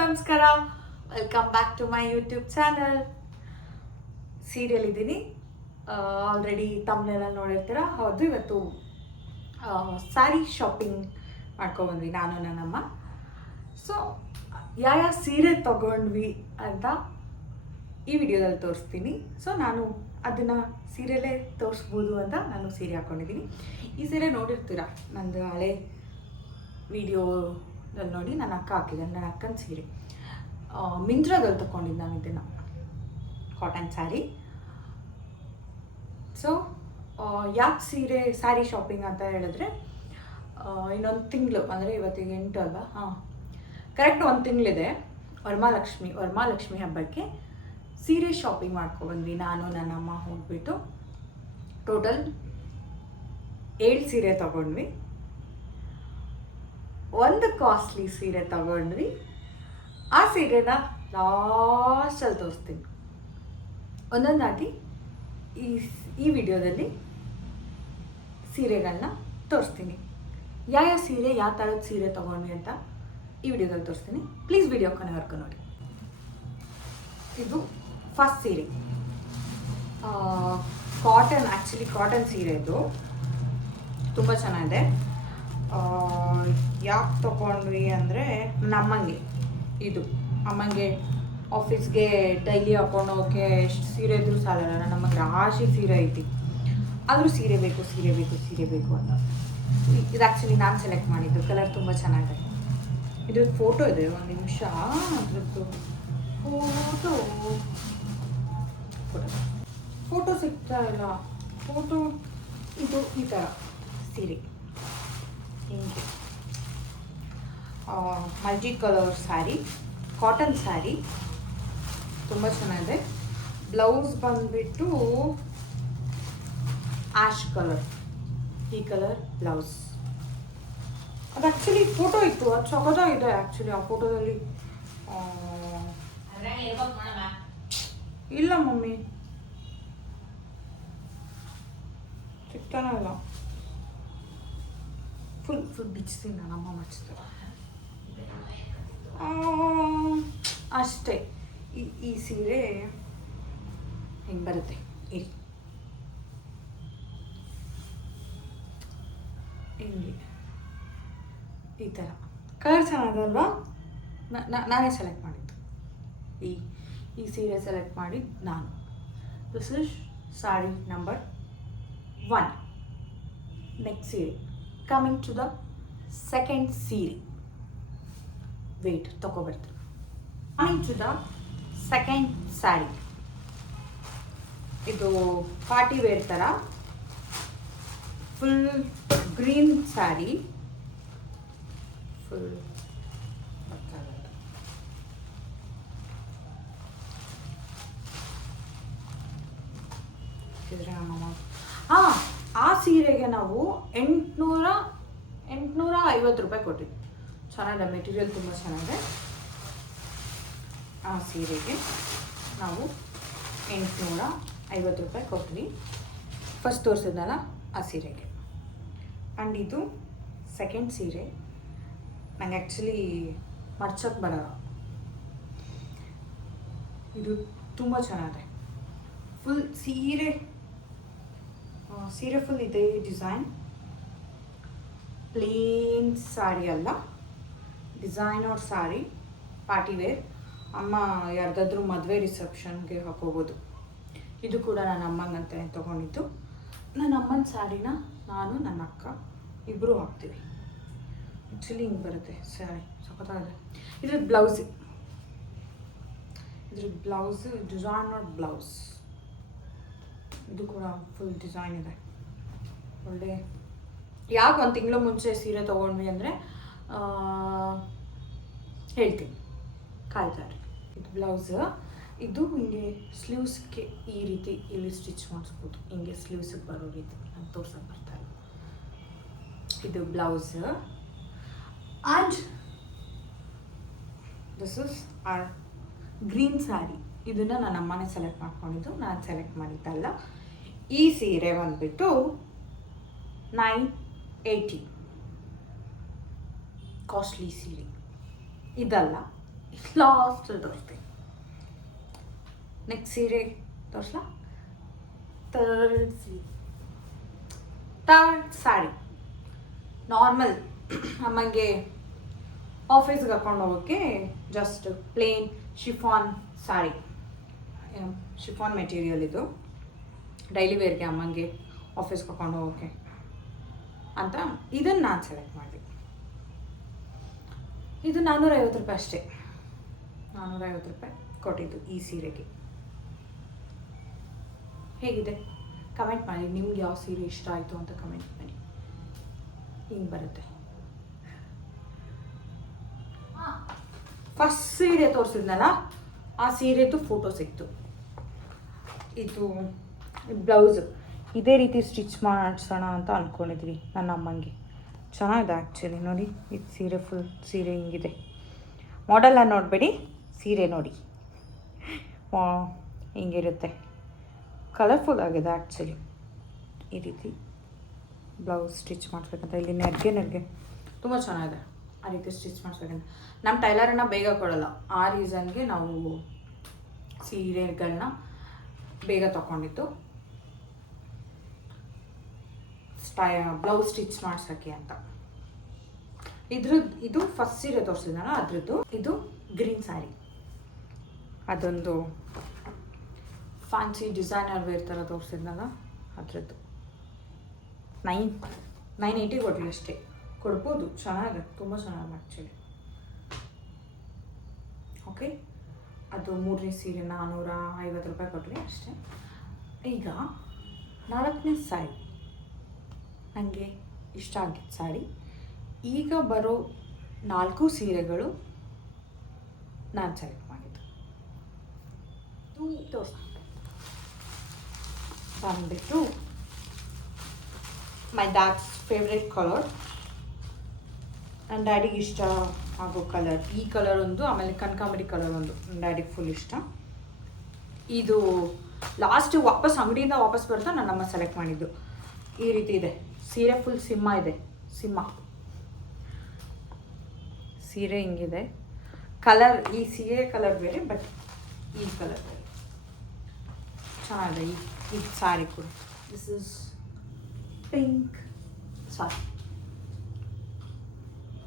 ನಮಸ್ಕಾರ. Welcome back to my YouTube channel serial ಇದ್ದೀನಿ. Already ತಮ್ಮನೆಲ್ಲ ನೋಡಿರ್ತೀರ? ಹೌದು, ಇವತ್ತು ಸ್ಯಾರಿ ಶಾಪಿಂಗ್ ಮಾಡ್ಕೊಬಂದ್ವಿ ನಾನು, ನನ್ನಮ್ಮ. ಸೊ ಯಾವ ಯಾವ ಸೀರೆ ತಗೊಂಡ್ವಿ ಅಂತ ಈ ವಿಡಿಯೋದಲ್ಲಿ ತೋರಿಸ್ತೀನಿ. ಸೊ ನಾನು ಅದನ್ನು ಸೀರೆಲೇ ತೋರಿಸ್ಬೋದು ಅಂತ ನಾನು ಸೀರೆ ಹಾಕ್ಕೊಂಡಿದ್ದೀನಿ ಈ ಸೀರೆ ನೋಡಿರ್ತೀರ? ನಂದು ಹಳೆ ವಿಡಿಯೋದಲ್ಲಿ ನೋಡಿ ನನ್ನ ಅಕ್ಕ ಹಾಕಿದೆ ನನ್ನ ಅಕ್ಕನ ಸೀರೆ. ಮಿಂತ್ರದಲ್ಲಿ ತೊಗೊಂಡಿದ್ದು ನಾನು ಇದನ್ನು ಕಾಟನ್ ಸ್ಯಾರಿ ಸೊ ಯಾಕೆ ಸೀರೆ ಸ್ಯಾರಿ ಶಾಪಿಂಗ್ ಅಂತ ಹೇಳಿದ್ರೆ ಇನ್ನೊಂದು ತಿಂಗಳು, ಅಂದರೆ ಇವತ್ತಿಗೆ ಎಂಟು ಅಲ್ವಾ? ಹಾಂ. ಕರೆಕ್ಟ್ ಒಂದು ತಿಂಗಳಿದೆ, ವರ್ಮಾಲಕ್ಷ್ಮಿ ವರ್ಮಾಲಕ್ಷ್ಮಿ ಹಬ್ಬಕ್ಕೆ ಸೀರೆ ಶಾಪಿಂಗ್ ಮಾಡ್ಕೊಬಂದ್ವಿ ನಾನು, ನನ್ನಮ್ಮ ಹೋಗ್ಬಿಟ್ಟು. ಟೋಟಲ್ ಏಳು ಸೀರೆ ತಗೊಂಡ್ವಿ. ಒಂದು ಕಾಸ್ಟ್ಲಿ ಸೀರೆ ತಗೊಂಡ್ವಿ. ಆ ಸೀರೆನ ಲಾಸ್ಟಲ್ಲಿ ತೋರಿಸ್ತೀನಿ. ಒಂದೊಂದಾಗಿ ಈ ಈ ವಿಡಿಯೋದಲ್ಲಿ ಸೀರೆಗಳನ್ನ ತೋರಿಸ್ತೀನಿ. ಯಾವ ಯಾವ ಸೀರೆ, ಯಾವ ಥರದ ಸೀರೆ ತೊಗೊಂಡ್ವಿ ಅಂತ ಈ ವಿಡಿಯೋದಲ್ಲಿ ತೋರಿಸ್ತೀನಿ. ಪ್ಲೀಸ್ ವಿಡಿಯೋ ಕೊನೆವರೆಗೂ ನೋಡಿ. ಇದು ಫಸ್ಟ್ ಸೀರೆ. ಕಾಟನ್ ಆ್ಯಕ್ಚುಲಿ ಕಾಟನ್ ಸೀರೆ ಇದು ತುಂಬ ಚೆನ್ನಾಗಿದೆ. ಯಾಕೆ ತಗೊಂಡ್ವಿ ಅಂದರೆ ನಮ್ಮಂಗೆ, ಇದು. ಅಮ್ಮಂಗೆ ಆಫೀಸ್ಗೆ ಡೈಲಿ ಹಾಕೊಂಡು ಹೋಗೋಕ್ಕೆ ಎಷ್ಟು ಸೀರೆ ಇದ್ರೂ ಸಾಲಲ್ಲ ನಮಗೆ ರಾಶಿ ಸೀರೆ ಐತಿ. ಆದರೂ ಸೀರೆ ಬೇಕು ಸೀರೆ ಬೇಕು ಸೀರೆ ಬೇಕು ಅಂತ. ಇದು ಆ್ಯಕ್ಚುಲಿ ನಾನು ಸೆಲೆಕ್ಟ್ ಮಾಡಿದ್ದು ಕಲರ್ ತುಂಬ ಚೆನ್ನಾಗಿದೆ. ಇದು ಫೋಟೋ ಇದೆ, ಒಂದು ನಿಮಿಷ. ಅದ್ರದ್ದು ಫೋಟೋ ಫೋಟೋ ಫೋಟೋ ಸಿಗ್ತಾ ಇಲ್ಲ. ಫೋಟೋ ಇದು ಈ ಥರ ಸೀರೆ. ಹಿಂಗೆ multi colour sari cotton sari ತುಂಬ ಚೆನ್ನಾಗಿದೆ. ಬ್ಲೌಸ್ ಬಂದುಬಿಟ್ಟು ಆಶ್ ಕಲರ್ ಈ ಕಲರ್ ಬ್ಲೌಸ್ ಅದು ಆ್ಯಕ್ಚುಲಿ ಫೋಟೋ ಇತ್ತು. ಅದು ಸಖತ್ತಾಗಿದೆ ಆ್ಯಕ್ಚುಲಿ ಆ ಫೋಟೋದಲ್ಲಿ ಇಲ್ಲ ಮಮ್ಮಿ. ಸಿಗ್ತಾನಲ್ಲ ಫುಲ್ ಫುಲ್ ಬಿಚ್ತೀನಿ ನಾನು ಅಮ್ಮ ಮಚ್ತಾರೆ ಅಷ್ಟೇ. ಈ ಈ ಸೀರೆ ಹೆಂಗೆ ಬರುತ್ತೆ? ಇರಿ. ಹಿಂಗೆ? ಈ ಥರ ಕಲರ್ ಚೆನ್ನಾಗಲ್ವಾ? ನಾನೇ ಸೆಲೆಕ್ಟ್ ಮಾಡಿದ್ದು. ಈ ಈ ಸೀರೆ ಸೆಲೆಕ್ಟ್ ಮಾಡಿದ್ದು ನಾನು. This is sari number one next ಸೀರೆ. ಕಮಿಂಗ್ ಟು ದ ಸೆಕೆಂಡ್ ಸೀರೆ. Wait ತಗೊಬರ್ತೀನಿ coming to the second sari ಇದು ಪಾರ್ಟಿ ವೇರ್ ಥರ ಫುಲ್ ಗ್ರೀನ್ ಸ್ಯಾರಿ ಫುಲ್ ಹಾಂ ಆ ಸೀರೆಗೆ ನಾವು ಎಂಟುನೂರ ಎಂಟುನೂರ ಐವತ್ತು ರೂಪಾಯಿ ಕೊಟ್ಟಿದ್ವಿ. ಚೆನ್ನಾಗಿದೆ ಮೆಟೀರಿಯಲ್ ತುಂಬ ಚೆನ್ನಾಗಿದೆ. ಆ ಸೀರೆಗೆ ನಾವು ಎಂಟುನೂರ ಐವತ್ತು ರೂಪಾಯಿ ಕೊಟ್ವಿ ಫಸ್ಟ್ ತೋರಿಸಿದ್ನಲ್ಲ ಆ ಸೀರೆಗೆ. ಆ್ಯಂಡ್ ಇದು ಸೆಕೆಂಡ್ ಸೀರೆ. ನಂಗೆ ಆ್ಯಕ್ಚುಲಿ ಮರ್ಚಕ್ಕೆ ಬರಲ್ಲ. ಇದು ತುಂಬ ಚೆನ್ನಾಗಿದೆ. ಫುಲ್ ಸೀರೆ ಸೀರೆ ಫುಲ್ ಇದೆ ಡಿಸೈನ್ ಪ್ಲೇನ್ ಸಾರಿ ಅಲ್ಲ. ಡಿಸೈನರ್ ಸಾರಿ ಪಾರ್ಟಿ ವೇರ್ ಅಮ್ಮ ಯಾರ್ದಾದ್ರೂ ಮದುವೆ ರಿಸೆಪ್ಷನ್ಗೆ ಹಾಕೋಬೋದು. ಇದು ಕೂಡ ನನ್ನ ಅಮ್ಮನಂತೆ ತೊಗೊಂಡಿದ್ದು. ನನ್ನ ಅಮ್ಮನ ಸಾರಿನ ನಾನು, ನನ್ನ ಅಕ್ಕ ಇಬ್ಬರು ಹಾಕ್ತೀವಿ. ಆ್ಯಕ್ಚುಲಿ ಹಿಂಗೆ ಬರುತ್ತೆ ಸ್ಯಾರಿ ಸಖತ್ತಾಗಿದೆ. ಇದ್ರ ಬ್ಲೌಸ್ ಇದ್ರ ಬ್ಲೌಸ್ ಡಿಸೈನರ್ ಬ್ಲೌಸ್ ಇದು ಕೂಡ ಫುಲ್ ಡಿಸೈನ್ ಇದೆ. ಒಳ್ಳೆ ಯಾಕೆ ಒಂದು ತಿಂಗಳು ಮುಂಚೆ ಸೀರೆ ತೊಗೊಂಡ್ವಿ ಅಂದರೆ ಹೇಳ್ತೀನಿ. ಕಾಯ್ತಾರೆ. ಇದು ಬ್ಲೌಸ್. ಇದು ಹಿಂಗೆ ಸ್ಲೀವ್ಸ್ಗೆ ಈ ರೀತಿ ಇಲ್ಲಿ ಸ್ಟಿಚ್ ಮಾಡಿಸ್ಬೋದು. ಹಿಂಗೆ ಸ್ಲೀವ್ಸಿಗೆ ಬರೋ ರೀತಿ. ನಾನು ತೋರ್ಸಕ್ಕೆ ಬರ್ತಾ ಇಲ್ಲ. ಇದು blouse. And this is our green sari ಇದನ್ನು ನಾನು ಅಮ್ಮನೇ ಸೆಲೆಕ್ಟ್ ಮಾಡ್ಕೊಂಡಿದ್ದು. ನಾನು ಸೆಲೆಕ್ಟ್ ಮಾಡಿದ್ದಲ್ಲ. ಈ ಸೀರೆ ಬಂದುಬಿಟ್ಟು ನೈನ್ ಏಯ್ಟಿ ಕಾಸ್ಟ್ಲಿ ಸೀರೆ ಇದಲ್ಲ. ಲಾಸ್ಟ್ ತೋರಿಸ್ತೀನಿ. ನೆಕ್ಸ್ಟ್ ಸೀರೆ ತೋರಿಸ್ಲಾ? ತರ್ಡ್ ಸೀರೆ. ಥರ್ಡ್ ಸ್ಯಾರಿ ನಾರ್ಮಲ್ ನಮಗೆ ಆಫೀಸ್ಗೆ ಹಾಕೊಂಡು ಹೋಗೋಕ್ಕೆ just plain chiffon sari chiffon material ಇದು. ಡೈಲಿ ವೇರ್ಗೆ ಅಮ್ಮಂಗೆ ಆಫೀಸ್ಗೆ ಹಾಕೊಂಡು ಹೋಗೋಕ್ಕೆ ಅಂತ ಇದನ್ನು ನಾನು ಸೆಲೆಕ್ಟ್ ಮಾಡಿದೆ. ಇದು ನಾನ್ನೂರೈವತ್ತು ರೂಪಾಯಿ ಅಷ್ಟೇ. ನಾನ್ನೂರೈವತ್ತು ರೂಪಾಯಿ ಕೊಟ್ಟಿದ್ದು ಈ ಸೀರೆಗೆ. ಹೇಗಿದೆ? ಕಮೆಂಟ್ ಮಾಡಿ. ನಿಮ್ಗೆ ಯಾವ ಸೀರೆ ಇಷ್ಟ ಆಯಿತು ಅಂತ ಕಮೆಂಟ್ ಮಾಡಿ. ಹಿಂಗೆ ಬರುತ್ತೆ. ಫಸ್ಟ್ ಸೀರೆ ತೋರಿಸಿದ್ನಲ್ಲ, ಆ ಸೀರೆದು ಫೋಟೋ ಸಿಕ್ತು. ಇದು ಬ್ಲೌಸು. ಇದೇ ರೀತಿ ಸ್ಟಿಚ್ ಮಾಡಿಸೋಣ ಅಂತ ಅಂದ್ಕೊಂಡಿದ್ವಿ ನನ್ನ ಅಮ್ಮಂಗೆ. ಚೆನ್ನಾಗಿದೆ ಆ್ಯಕ್ಚುಲಿ ನೋಡಿ ಇದು ಸೀರೆ ಫುಲ್ ಸೀರೆ ಹಿಂಗಿದೆ. ಮಾಡೆಲ್ಲ ನೋಡಬೇಡಿ, ಸೀರೆ ನೋಡಿ. ಹಿಂಗಿರುತ್ತೆ. ಕಲರ್ಫುಲ್ ಆಗಿದೆ ಆ್ಯಕ್ಚುಲಿ ಈ ರೀತಿ ಬ್ಲೌಸ್ ಸ್ಟಿಚ್ ಮಾಡಿಸ್ಬೇಕಂತ. ಇಲ್ಲಿ ನೆರಿಗೆ ನೆರಿಗೆ. ತುಂಬ ಚೆನ್ನಾಗಿದೆ ಆ ರೀತಿ ಸ್ಟಿಚ್ ಮಾಡಿಸ್ಬೇಕಂತ. ನಮ್ಮ ಟೈಲರನ್ನ ಬೇಗ ಕೊಡೋಲ್ಲ. ಆ ರೀಸನ್ಗೆ ನಾವು ಸೀರೆಗಳನ್ನ ಬೇಗ ತಗೊಂಡಿದ್ದು. ಸ್ಟೈ ಬ್ಲೌಸ್ ಸ್ಟಿಚ್ ಮಾಡ್ಸೋಕ್ಕೆ ಅಂತ. ಇದ್ರದ್ದು, ಇದು ಫಸ್ಟ್ ಸೀರೆ ತೋರಿಸಿದ್ನಲ್ಲ, ಅದ್ರದ್ದು ಇದು ಗ್ರೀನ್ ಸ್ಯಾರಿ ಅದೊಂದು ಫ್ಯಾನ್ಸಿ ಡಿಸೈನರ್ ವೇರ್ ಥರ ತೋರಿಸಿದ್ನಲ್ಲ, ಅದ್ರದ್ದು. ನೈನ್ ನೈನ್ ಏಯ್ಟಿ ಕೊಡಲಿ ಅಷ್ಟೇ. ಕೊಡ್ಬೋದು ಚೆನ್ನಾಗಿದೆ ತುಂಬ ಚೆನ್ನಾಗಿ ಆ್ಯಕ್ಚುಲಿ ಓಕೆ ಅದು ಮೂರನೇ ಸೀರೆ ನಾನ್ನೂರ ಐವತ್ತು ರೂಪಾಯಿ ಕೊಟ್ಟರೆ ಅಷ್ಟೇ. ಈಗ ನಾಲ್ಕನೇ ಸಾರಿ ನನಗೆ ಇಷ್ಟ ಆಗಿದ್ದ ಸಾರಿ. ಈಗ ಬರೋ ನಾಲ್ಕು ಸೀರೆಗಳು ನಾನು ಸೆಲೆಕ್ಟ್ ಮಾಡಿದ್ದು. ತೋರ್ಸ. ಬಂದ್ಬಿಟ್ಟು ಮೈ ಡ್ಯಾಡ್ಸ್ ಫೇವ್ರೆಟ್ ಕಲರ್. ನನ್ನ ಡ್ಯಾಡಿಗೆ ಇಷ್ಟ ಆಗೋ ಕಲರ್ ಈ ಕಲರ್ ಒಂದು ಆಮೇಲೆ ಕನಕಾಂಬರಿ ಕಲರ್ ಒಂದು. ನನ್ನ ಡ್ಯಾಡಿಗೆ ಫುಲ್ ಇಷ್ಟ. ಇದು ಲಾಸ್ಟ್ ವಾಪಸ್ ಅಂಗಡಿಯಿಂದ ವಾಪಸ್ ಬರ್ತಾ ನನ್ನಮ್ಮ ಸೆಲೆಕ್ಟ್ ಮಾಡಿದ್ದು. ಈ ರೀತಿ ಇದೆ. ಸೀರೆ ಫುಲ್ ಸಿಂಹ ಇದೆ ಸಿಂಹ. ಸೀರೆ ಹಿಂಗಿದೆ. ಕಲರ್ ಈ ಸೀರೆ ಕಲರ್ ಬೇರೆ ಬಟ್ ಈ ಕಲರ್ ಬೇರೆ. ಚೆನ್ನಾಗಿದೆ. ಈ ಈ ಸಾರಿ ಕೂಡ. This is pink sari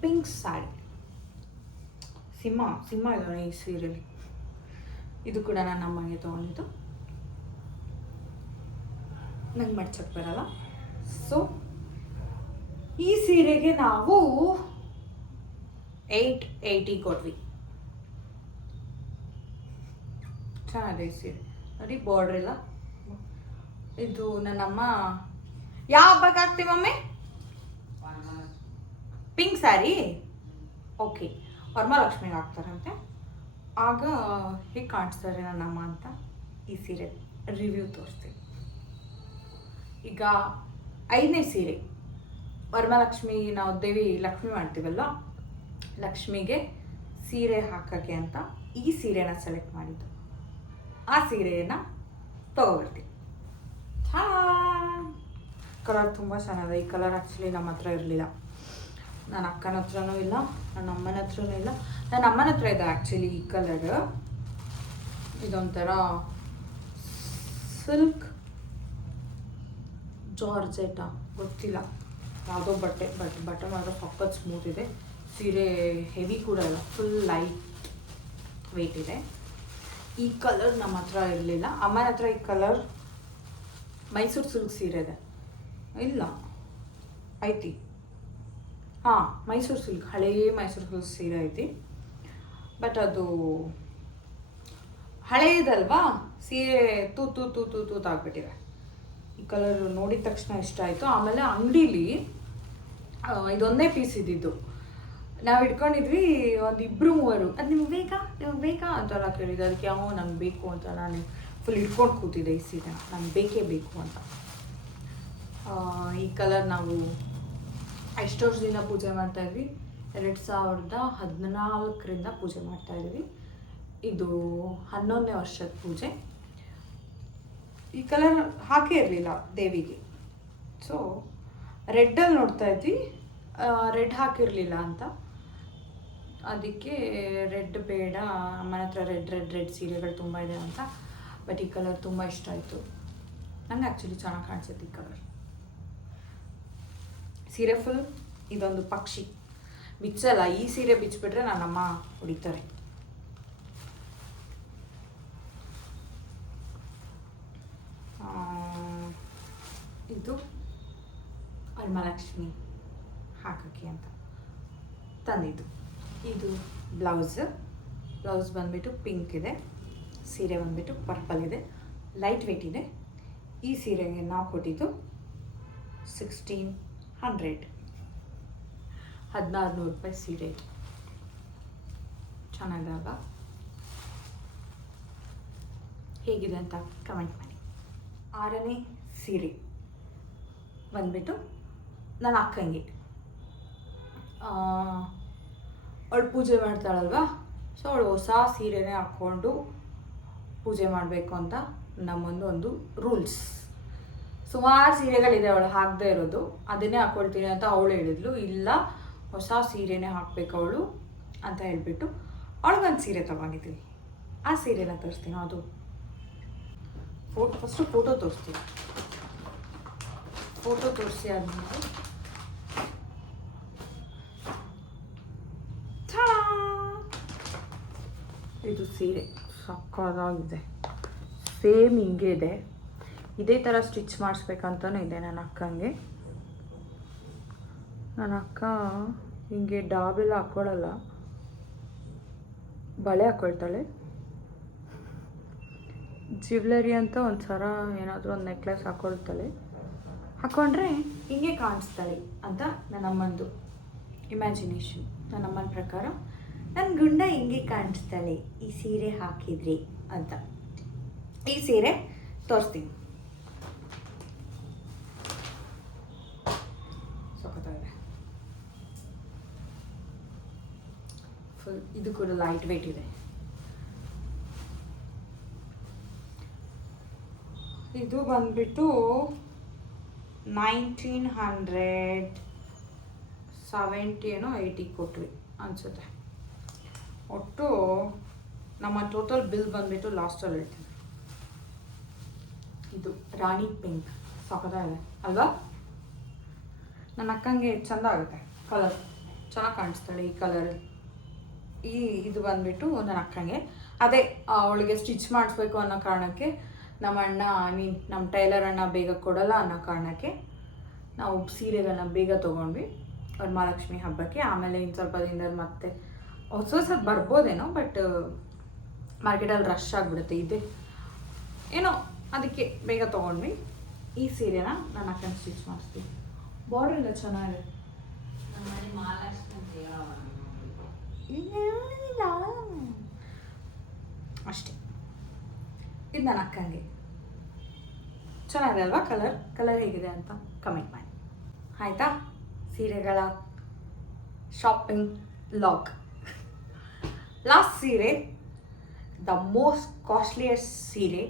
pink sari ಸಿಂಹ ಸಿಂಹ ಇದೆ ಈ ಸೀರೆಲಿ. ಇದು ಕೂಡ ನಾನು ನಮ್ಮ ಮನೆ ತೊಗೊಂಡಿದ್ದು. ನಂಗೆ ಮಡ್ಚಕ್ಕೆ ಬರಲ್ಲ. ಸೊ ಈ ಸೀರೆಗೆ ನಾವು ಏಯ್ಟ್ ಏಯ್ಟಿ ಕೊಟ್ವಿ. ಚೆನ್ನಾಗಿದೆ ಸೀರೆ. ನೋಡಿ ಬಾರ್ಡ್ರ್ ಎಲ್ಲ. ಇದು ನನ್ನಮ್ಮ. ಯಾವ ಹಬ್ಬಕ್ಕೆ ಹಾಕ್ತೀವಿ ಮಮ್ಮಿ? ಪಿಂಕ್ ಸ್ಯಾರಿ ಓಕೆ ವರ್ಮಲಕ್ಷ್ಮಿಗೆ ಹಾಕ್ತಾರಂತೆ. ಆಗ ಹೇಗೆ ಕಾಣಿಸ್ತಾರೆ ನನ್ನಮ್ಮ ಅಂತ ಈ ಸೀರೆ ರಿವ್ಯೂ ತೋರಿಸ್ತೀನಿ. ಈಗ ಐದನೇ ಸೀರೆ. ವರಮಹಾಲಕ್ಷ್ಮಿ ನಾವು ದೇವಿ ಲಕ್ಷ್ಮಿ ಮಾಡ್ತೀವಲ್ಲ ಲಕ್ಷ್ಮಿಗೆ ಸೀರೆ ಹಾಕೋಕ್ಕೆ ಅಂತ ಈ ಸೀರೆನ ಸೆಲೆಕ್ಟ್ ಮಾಡಿದ್ದು. ಆ ಸೀರೆಯನ್ನು ತೊಗೊಬರ್ತೀನಿ. ಕಲರ್ ತುಂಬ ಚೆನ್ನಾಗಿದೆ. ಈ ಕಲರ್ ಆ್ಯಕ್ಚುಲಿ ನಮ್ಮ ಹತ್ರ ಇರಲಿಲ್ಲ. ನನ್ನ ಅಕ್ಕನ ಹತ್ರನೂ ಇಲ್ಲ, ನನ್ನ ಅಮ್ಮನ ಹತ್ರನೂ ಇಲ್ಲ. ನನ್ನ ಅಮ್ಮನ ಹತ್ರ ಇದೆ ಆ್ಯಕ್ಚುಲಿ ಈ ಕಲರ್ ಇದೊಂಥರ ಸಿಲ್ಕ್ ಜಾರ್ಜೆಟಾ, ಗೊತ್ತಿಲ್ಲ. ಯಾವುದೋ ಬಟ್ಟೆ, ಬಟ್ ಬಟ್ಟೆ ಮಾತ್ರ ಪಕ್ಕದ ಸ್ಮೂತ್ ಇದೆ. ಸೀರೆ ಹೆವಿ ಕೂಡ ಇಲ್ಲ ಫುಲ್ ಲೈಟ್ ವೆಯ್ಟ್ ಇದೆ. ಈ ಕಲರ್ ನಮ್ಮ ಹತ್ರ ಇರಲಿಲ್ಲ. ಅಮ್ಮನ ಹತ್ರ ಈ ಕಲರ್ ಮೈಸೂರು ಸಿಲ್ಕ್ ಸೀರೆ ಇದೆ. ಇಲ್ಲ. ಐತಿ ಹಾಂ, ಮೈಸೂರು ಸಿಲ್ಕ್ ಹಳೇ ಮೈಸೂರು ಸಿಲ್ಕ್ ಸೀರೆ ಐತಿ. ಬಟ್ ಅದು ಹಳೆಯದಲ್ವಾ ಸೀರೆ ತೂ ತೂ ತೂ ತೂ ತೂತಾಗ್ಬಿಟ್ಟಿದೆ. ಕಲರ್ ನೋಡಿದ ತಕ್ಷಣ ಇಷ್ಟ ಆಯಿತು ಆಮೇಲೆ ಅಂಗಡೀಲಿ ಇದೊಂದೇ ಪೀಸ್ ಇದ್ದಿದ್ದು. ನಾವು ಇಟ್ಕೊಂಡಿದ್ವಿ ಒಂದು ಇಬ್ಬರು ಮೂವರು. ಅದು ನಿಮ್ಗೆ ಬೇಕಾ? ನಿಮ್ಗೆ ಬೇಕಾ ಅಂತೆಲ್ಲ ಕೇಳಿದ್ದು. ಅದಕ್ಕೆ ಯಾವ ನಂಗೆ ಬೇಕು ಅಂತ ನಾನು ಫುಲ್ ಇಟ್ಕೊಂಡು ಕೂತಿದ್ದೆ ಈ ಸೀರೆ ನಂಗೆ ಬೇಕೇ ಬೇಕು ಅಂತ. ಈ ಕಲರ್ ನಾವು ಎಷ್ಟು ದಿನ ಪೂಜೆ ಮಾಡ್ತಾ ಇದ್ವಿ? ಎರಡು ಸಾವಿರದ ಹದಿನಾಲ್ಕರಿಂದ ಪೂಜೆ ಮಾಡ್ತಾ ಇದ್ವಿ. ಇದು ಹನ್ನೊಂದನೇ ವರ್ಷದ ಪೂಜೆ. ಈ ಕಲರ್ ಹಾಕೇ ಇರಲಿಲ್ಲ ದೇವಿಗೆ. ಸೊ ರೆಡ್ಡಲ್ಲಿ ನೋಡ್ತಾ ಇದ್ವಿ. ರೆಡ್ ಹಾಕಿರಲಿಲ್ಲ ಅಂತ. ಅದಕ್ಕೆ ರೆಡ್ ಬೇಡ ಅಮ್ಮನ ಹತ್ರ ರೆಡ್ ರೆಡ್ ರೆಡ್ ಸೀರೆಗಳು ತುಂಬ ಇದೆ ಅಂತ. ಬಟ್ ಈ ಕಲರ್ ತುಂಬ ಇಷ್ಟ ಆಯಿತು. ನನಗೆ ಆ್ಯಕ್ಚುಲಿ ಚೆನ್ನಾಗಿ ಕಾಣಿಸುತ್ತೆ ಈ ಕಲರ್ ಸೀರೆ ಫುಲ್ ಇದೊಂದು ಪಕ್ಷಿ. ಬಿಚ್ಚಲ್ಲ, ಈ ಸೀರೆ ಬಿಚ್ಚಿಬಿಟ್ರೆ ನನ್ನಮ್ಮ ಹೊಡಿತಾರೆ ಆ, ಇದು ವರಮಹಾಲಕ್ಷ್ಮಿ ಹಾಕೋಕ್ಕೆ ಅಂತ ತಂದಿದ್ದು ಇದು ಬ್ಲೌಸ್ ಬ್ಲೌಸ್ ಬಂದುಬಿಟ್ಟು ಪಿಂಕ್ ಇದೆ. ಸೀರೆ ಬಂದುಬಿಟ್ಟು ಪರ್ಪಲ್ ಇದೆ. ಲೈಟ್ ವೆಯ್ಟ್ ಇದೆ. ಈ ಸೀರೆಗೆ ನಾವು ಕೊಟ್ಟಿದ್ದು ಸಿಕ್ಸ್ಟೀನ್ ಹಂಡ್ರೆಡ್ ಹದಿನಾರು ನೂರು ರೂಪಾಯಿ ಸೀರೆ. ಚೆನ್ನಾಗಿದಾಗ ಹೇಗಿದೆ ಅಂತ ಕಮೆಂಟ್ ಮಾಡಿ. ಆರನೇ ಸೀರೆ ಬಂದ್ಬಿಟ್ಟು ನನ್ನ ಅಕ್ಕಂಗೆ. ಅವಳು ಪೂಜೆ ಮಾಡ್ತಾಳಲ್ವಾ? ಸೊ ಅವಳು ಹೊಸ ಸೀರೆನೇ ಹಾಕ್ಕೊಂಡು ಪೂಜೆ ಮಾಡಬೇಕು ಅಂತ ನಮ್ಮೊಂದು ಒಂದು ರೂಲ್ಸ್. ಸುಮಾರು ಸೀರೆಗಳಿದೆ ಅವಳು ಹಾಕದೇ ಇರೋದು. ಅದನ್ನೇ ಹಾಕ್ಕೊಳ್ತೀನಿ ಅಂತ ಅವಳು ಹೇಳಿದ್ಲು. ಇಲ್ಲ, ಹೊಸ ಸೀರೆನೇ ಹಾಕ್ಬೇಕು ಅವಳು ಅಂತ ಹೇಳ್ಬಿಟ್ಟು ಅವಳಿಗೊಂದು ಸೀರೆ ತಗೊಂಡಿದ್ದೀನಿ. ಆ ಸೀರೆನ ತೋರಿಸ್ತೀನಿ, ಅದು. ಫೋಟೋ ಫಸ್ಟು ಫೋಟೋ ತೋರಿಸ್ತೀನಿ. ಫೋಟೋ ತೋರಿಸಿ ಆದ್ಮೇಲೆ ಇದು ಸೀರೆ. ಸಕ್ಕದಾಗಿದೆ ಸೇಮ್ ಹಿಂಗೆ ಇದೆ. ಇದೇ ಥರ ಸ್ಟಿಚ್ ಮಾಡಿಸ್ಬೇಕಂತಲೂ ಇದೆ ನನ್ನ ಅಕ್ಕಂಗೆ. ನನ್ನ ಅಕ್ಕ ಹಿಂಗೆ ಡಾಬೆಲ್ಲ ಹಾಕ್ಕೊಳ್ಳಲ್ಲ ಬಳೆ ಹಾಕ್ಕೊಳ್ತಾಳೆ ಜ್ಯುವೆಲರಿ ಅಂತ ಒಂದು ಸರ ಏನಾದರೂ ಒಂದು ನೆಕ್ಲೆಸ್ ಹಾಕ್ಕೊಳ್ತಾಳೆ ಹಾಕ್ಕೊಂಡ್ರೆ ಹಿಂಗೆ ಕಾಣಿಸ್ತಾಳೆ ಅಂತ ನನ್ನಮ್ಮಂದು ಇಮ್ಯಾಜಿನೇಷನ್, ನನ್ನಮ್ಮನ ಪ್ರಕಾರ. ನನ್ನ ಗುಂಡ ಹಿಂಗೆ ಕಾಣಿಸ್ತಾಳೆ, ಈ ಸೀರೆ ಹಾಕಿದ್ರಿ ಅಂತ. ಈ ಸೀರೆ ತೋರಿಸ್ತೀನಿ. ಫುಲ್ ಇದು ಕೂಡ ಲೈಟ್ ವೇಟ್ ಇದೆ. ಇದು ಬಂದ್ಬಿಟ್ಟು ನೈನ್ಟೀನ್ ಹಂಡ್ರೆಡ್ ಸೆವೆಂಟಿ ಏನೋ ಏಯ್ಟಿ ಕೊಟ್ವಿ ಅನಿಸುತ್ತೆ. ಒಟ್ಟು ನಮ್ಮ ಟೋಟಲ್ ಬಿಲ್ ಬಂದ್ಬಿಟ್ಟು ಲಾಸ್ಟಲ್ಲಿ ಹೇಳ್ತೀನಿ. ಇದು ರಾಣಿ ಪಿಂಕ್ ಇದೆ. ಅಲ್ವಾ? ನನ್ನ ಅಕ್ಕಂಗೆ ಚಂದ ಆಗುತ್ತೆ ಕಲರ್ ಚೆನ್ನಾಗಿ ಕಾಣಿಸ್ತಾಳೆ ಈ ಕಲರ್ ಈ ಇದು ಬಂದ್ಬಿಟ್ಟು ನನ್ನ ಅಕ್ಕಂಗೆ. ಅದೇ ಅವಳಿಗೆ ಸ್ಟಿಚ್ ಮಾಡಿಸ್ಬೇಕು ಅನ್ನೋ ಕಾರಣಕ್ಕೆ ನಮ್ಮ ಅಣ್ಣ ಐ ಮೀನ್ ನಮ್ಮ ಟೈಲರ್ ಅಣ್ಣ ಬೇಗ ಕೊಡಲ್ಲ ಅನ್ನೋ ಕಾರಣಕ್ಕೆ ನಾವು ಸೀರೆಗಳನ್ನ ಬೇಗ ತೊಗೊಂಡ್ವಿ. ಅವ್ರ ಮಹಾಲಕ್ಷ್ಮಿ ಹಬ್ಬಕ್ಕೆ. ಆಮೇಲೆ ಇನ್ನು ಸ್ವಲ್ಪ ದಿನದಲ್ಲಿ ಮತ್ತೆ ಹೊಸ ಹೊಸ ಬರ್ಬೋದೇನೋ ಬಟ್ ಮಾರ್ಕೆಟಲ್ಲಿ ರಶ್ ಆಗಿಬಿಡುತ್ತೆ ಇದೆ. ಏನೋ ಅದಕ್ಕೆ ಬೇಗ ತೊಗೊಂಡ್ವಿ. ಈ ಸೀರೆನ ನನ್ನ ಅಕ್ಕನ ಸ್ಟಿಚ್ ಮಾಡಿಸ್ತೀವಿ. ಬಾರ್ಡರ್ ಎಲ್ಲ ಚೆನ್ನಾಗಿದೆ. ಇಲ್ಲ ಅಷ್ಟೇ. ಇದು ನನ್ನ ಅಕ್ಕಂಗೆ. ಚೆನ್ನಾಗಿದೆ ಅಲ್ವಾ ಕಲರ್ ಕಲರ್ ಹೇಗಿದೆ ಅಂತ ಕಮೆಂಟ್ ಮಾಡಿ. ಆಯಿತಾ? ಸೀರೆಗಳ ಶಾಪಿಂಗ್ ಲಾಗ್ ಲಾಸ್ಟ್ ಸೀರೆ ದ ಮೋಸ್ಟ್ ಕಾಸ್ಟ್ಲಿಯಸ್ಟ್ ಸೀರೆ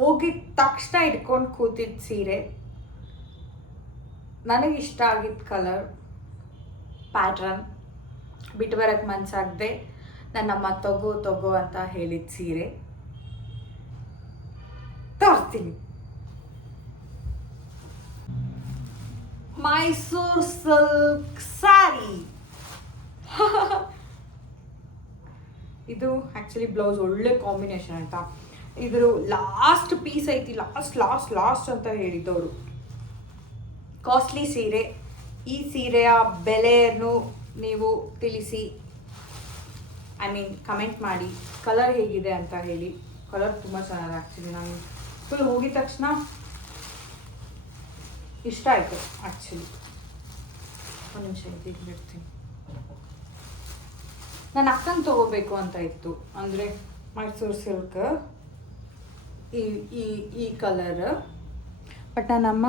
ಹೋಗಿದ ತಕ್ಷಣ ಇಟ್ಕೊಂಡು ಕೂತಿದ್ದ ಸೀರೆ. ನನಗೆ ಇಷ್ಟ ಆಗಿದ್ದ ಕಲರ್ ಪ್ಯಾಟ್ರನ್ ಬಿಟ್ಟು ಬರೋಕ್ಕೆ ಮನಸ್ಸಾಗದೆ ನನ್ನಮ್ಮ ತಗೋ ತಗೋ ಅಂತ ಹೇಳಿದ ಸೀರೆ. ತೋರಿಸ್ತೀನಿ. ಮೈಸೂರು ಸಿಲ್ಕ್ ಸ್ಯಾರಿ ಇದು ಆ್ಯಕ್ಚುಲಿ ಬ್ಲೌಸ್ ಒಳ್ಳೆ ಕಾಂಬಿನೇಷನ್ ಅಂತ ಇದ್ರ ಲಾಸ್ಟ್ ಪೀಸ್ ಐತಿ ಲಾಸ್ಟ್ ಲಾಸ್ಟ್ ಲಾಸ್ಟ್ ಅಂತ ಹೇಳಿದ್ದವರು. ಕಾಸ್ಟ್ಲಿ ಸೀರೆ. ಈ ಸೀರೆಯ ಬೆಲೆಯನ್ನು ನೀವು ತಿಳಿಸಿ. ಐ ಮೀನ್ ಕಮೆಂಟ್ ಮಾಡಿ. ಕಲರ್ ಹೇಗಿದೆ ಅಂತ ಹೇಳಿ. ಕಲರ್ ತುಂಬ ಚೆನ್ನಾಗಿ ಆ್ಯಕ್ಚುಲಿ ನಾನು ಫುಲ್ ಹೋಗಿದ ತಕ್ಷಣ ಇಷ್ಟ ಆಯಿತು ಆ್ಯಕ್ಚುಲಿ ಒಂದು ನಿಮಿಷ ಇದ್ದೀನಿ ಬಿಡ್ತೀನಿ ನನ್ನ ಅಕ್ಕನ ತಗೋಬೇಕು ಅಂತ ಇತ್ತು. ಅಂದರೆ ಮೈಸೂರು ಸಿಲ್ಕ್ ಈ ಈ ಈ ಕಲರ್ ಬಟ್ ನನ್ನಮ್ಮ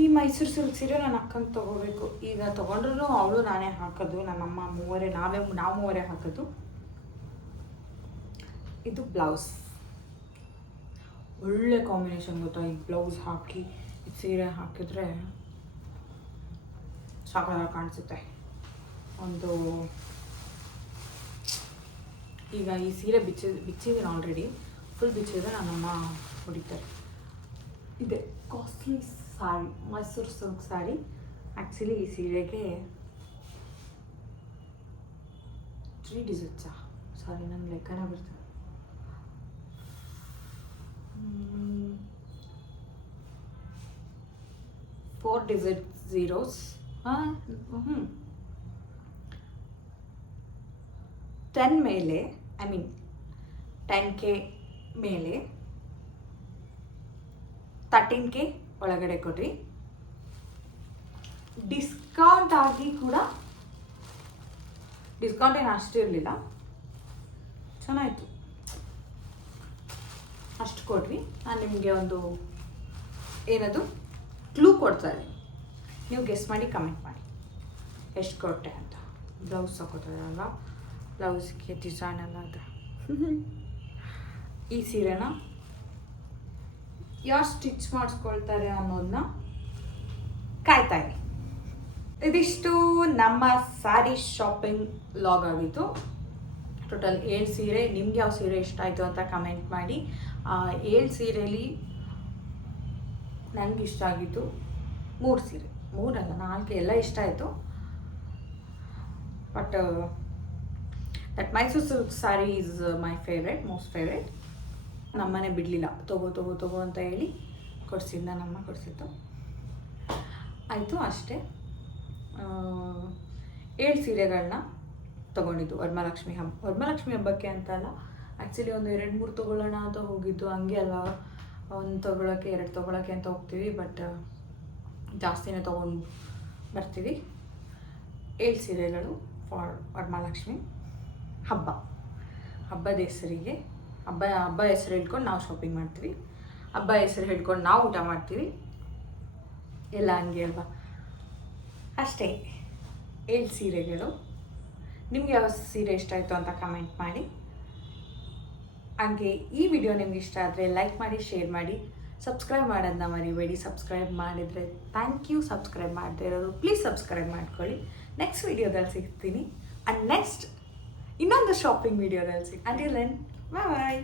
ಈ ಮೈಸೂರು ಸಿಲ್ಕ್ ಸೀರೆ ನನ್ನ ಅಕ್ಕಂಗೆ ತೊಗೋಬೇಕು. ಈಗ ತೊಗೊಂಡ್ರು ಅವಳು ನಾನೇ ಹಾಕೋದು. ನನ್ನಮ್ಮ ಮೂವರೆ, ನಾವೇ, ನಾವು ಮೂವರೆ ಹಾಕೋದು. ಇದು ಬ್ಲೌಸ್ ಒಳ್ಳೆ ಕಾಂಬಿನೇಷನ್ ಗೊತ್ತಾ? ಈ ಬ್ಲೌಸ್ ಹಾಕಿ ಸೀರೆ ಹಾಕಿದ್ರೆ ಸಾಕಾಗ ಕಾಣಿಸುತ್ತೆ. ಒಂದು ಈಗ ಈ ಸೀರೆ ಬಿಚ್ಚಿ ಬಿಚ್ಚಿದ್ದೀನಿ ಆಲ್ರೆಡಿ ಫುಲ್ ಬಿಚ್ಚಿದ್ರೆ ನನ್ನಮ್ಮ ಹೊಡಿತಾರೆ ಇದೆ costly sari Mysuru silk sari actually ಈ ಸೀರೆಗೆ ತ್ರೀ ಡಿಜಿಟ್ಸಾ ಸಾರಿ ನಂಗೆ ಲೆಕ್ಕನ ಬರ್ತದೆ ಫೋರ್ ಡಿಜಿಟ್ ಝೀರೋಸ್ ಹಾಂ ಹ್ಞೂ ಟೆನ್ ಮೇಲೆ ಐ ಮೀನ್ ಟೆನ್ ಕೆ ಮೇಲೆ ತರ್ಟೀನ್ ಕೆ ಒಳಗಡೆ ಕೊಡ್ರಿ. ಡಿಸ್ಕೌಂಟ್ ಆಗಿ ಕೂಡ ಡಿಸ್ಕೌಂಟ್ ಏನು ಅಷ್ಟು ಇರಲಿಲ್ಲ. ಚೆನ್ನಾಯಿತು. ಅಷ್ಟು ಕೊಡ್ರಿ. ನಾನು ನಿಮಗೆ ಒಂದು ಏನದು ಕ್ಲೂ ಕೊಡ್ತಾ ಇದ್ದೀನಿ. ನೀವು ಗೆಸ್ ಮಾಡಿ ಕಮೆಂಟ್ ಮಾಡಿ. ಎಷ್ಟು ಕೊಟ್ಟೆ ಅಂತ. ಬ್ಲೌಸ್ ಹಾಕೋತಾರಲ್ಲ ಬ್ಲೌಸ್ಗೆ ಡಿಸೈನ್ ಎಲ್ಲ ಇದೆ ಈ ಸೀರೆನ? ಯಾರು ಸ್ಟಿಚ್ ಮಾಡಿಸ್ಕೊಳ್ತಾರೆ ಅನ್ನೋದನ್ನ ಕಾಯ್ತಾ ಇರಿ. ಇದಿಷ್ಟು ನಮ್ಮ ಸ್ಯಾರಿ ಶಾಪಿಂಗ್ ಲಾಗ್ ಆಗಿತ್ತು. ಟೋಟಲ್ ಏಳು ಸೀರೆ ನಿಮ್ಗೆ ಯಾವ ಸೀರೆ ಇಷ್ಟ ಆಯಿತು ಅಂತ ಕಮೆಂಟ್ ಮಾಡಿ. ಆ ಏಳು ಸೀರೆಯಲ್ಲಿ ನನಗೆ ಇಷ್ಟ ಆಗಿತ್ತು ಮೂರು ಸೀರೆ. ಮೂರಲ್ಲ ನಾಲ್ಕು ಎಲ್ಲ ಇಷ್ಟ ಆಯಿತು. But that Mysuru silk sari is my favourite most favourite ನಮ್ಮನೆ ಬಿಡಲಿಲ್ಲ. ತಗೋ ತಗೋ ತಗೋ ಅಂತ ಹೇಳಿ ಕೊಡಿಸಿದ್ದ, ನಮ್ಮ ಕೊಡಿಸಿತ್ತು. ಆಯಿತು ಅಷ್ಟೇ. ಏಳು ಸೀರೆಗಳನ್ನ ತೊಗೊಂಡಿದ್ದು ವರಮಹಾಲಕ್ಷ್ಮಿ ಹಬ್ಬ. ವರಮಹಾಲಕ್ಷ್ಮಿ ಹಬ್ಬಕ್ಕೆ ಅಂತ ಅಲ್ಲ ಆ್ಯಕ್ಚುಲಿ ಒಂದು ಎರಡು ಮೂರು ತೊಗೊಳ್ಳೋಣ ಅಂತ ಹೋಗಿದ್ದು. ಹಂಗೆ ಅಲ್ಲ ಒಂದು ತೊಗೊಳಕ್ಕೆ, ಎರಡು ತೊಗೊಳಕ್ಕೆ ಅಂತ ಹೋಗ್ತೀವಿ ಬಟ್ ಜಾಸ್ತಿನೇ ತೊಗೊಂಡು ಬರ್ತೀವಿ. ಏಳು ಸೀರೆಗಳು ಫಾರ್ ವರಮಹಾಲಕ್ಷ್ಮಿ ಹಬ್ಬ. ಹಬ್ಬದ ಹೆಸರಿಗೆ, ಹಬ್ಬ ಹಬ್ಬ ಹೆಸರು ಹೇಳ್ಕೊಂಡು ನಾವು ಶಾಪಿಂಗ್ ಮಾಡ್ತೀವಿ. ಹಬ್ಬ ಹೆಸರು ಹೇಳ್ಕೊಂಡು ನಾವು ಊಟ ಮಾಡ್ತೀವಿ. ಎಲ್ಲ ಹಂಗೆ ಅಲ್ವಾ? ಅಷ್ಟೇ. ಏಳು ಸೀರೆಗಳು. ನಿಮ್ಗೆ ಯಾವ ಸೀರೆ ಇಷ್ಟ ಆಯಿತು ಅಂತ ಕಮೆಂಟ್ ಮಾಡಿ. ಹಾಗೆ ಈ ವಿಡಿಯೋ ನಿಮ್ಗೆ ಇಷ್ಟ ಆದರೆ ಲೈಕ್ ಮಾಡಿ ಶೇರ್ ಮಾಡಿ. ಸಬ್ಸ್ಕ್ರೈಬ್ ಮಾಡೋದನ್ನ ಮರಿಬೇಡಿ. ಸಬ್ಸ್ಕ್ರೈಬ್ ಮಾಡಿದರೆ ಥ್ಯಾಂಕ್ ಯು ಸಬ್ಸ್ಕ್ರೈಬ್ ಮಾಡದೇ ಇರೋದು ಪ್ಲೀಸ್ ಸಬ್ಸ್ಕ್ರೈಬ್ ಮಾಡ್ಕೊಳ್ಳಿ. ನೆಕ್ಸ್ಟ್ ವಿಡಿಯೋದಲ್ಲಿ ಸಿಗ್ತೀನಿ. ಆ್ಯಂಡ್ ನೆಕ್ಸ್ಟ್ ಇನ್ನೊಂದು ಶಾಪಿಂಗ್ ವಿಡಿಯೋದಲ್ಲಿ ಸಿಗ್ತೀನಿ ಅಂಟಿಲ್ ದೆನ್ ಬಾಯ್